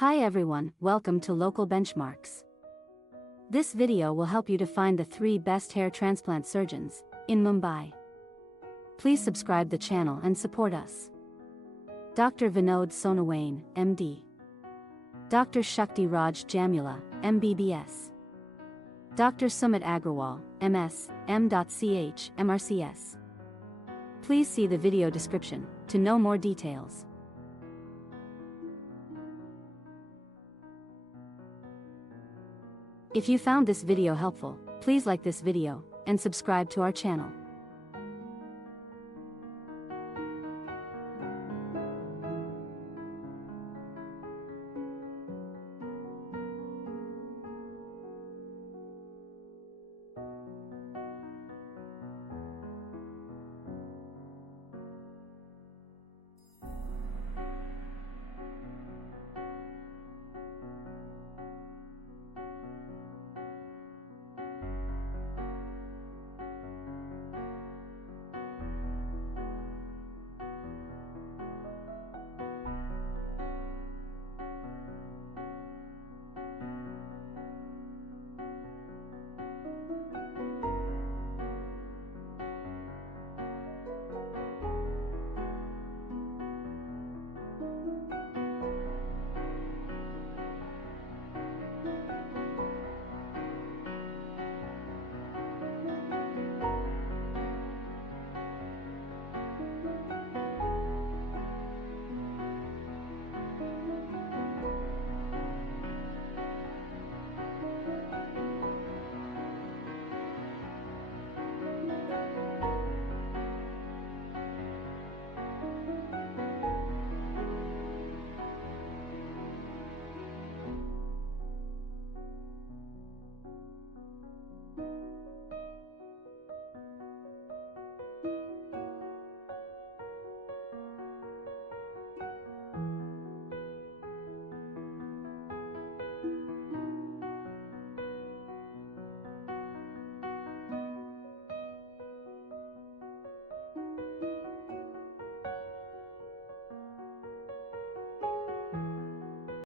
Hi everyone, welcome to Local Benchmarks. This video will help you to find the 3 best hair transplant surgeons in Mumbai. Please subscribe the channel and support us. Dr. Vinod Sonawane, MD. Dr. Shakti Jammula, MBBS. Dr. Sumit Agrawal, MS, M.Ch, MRCS. Please see the video description to know more details. If you found this video helpful, please like this video and subscribe to our channel.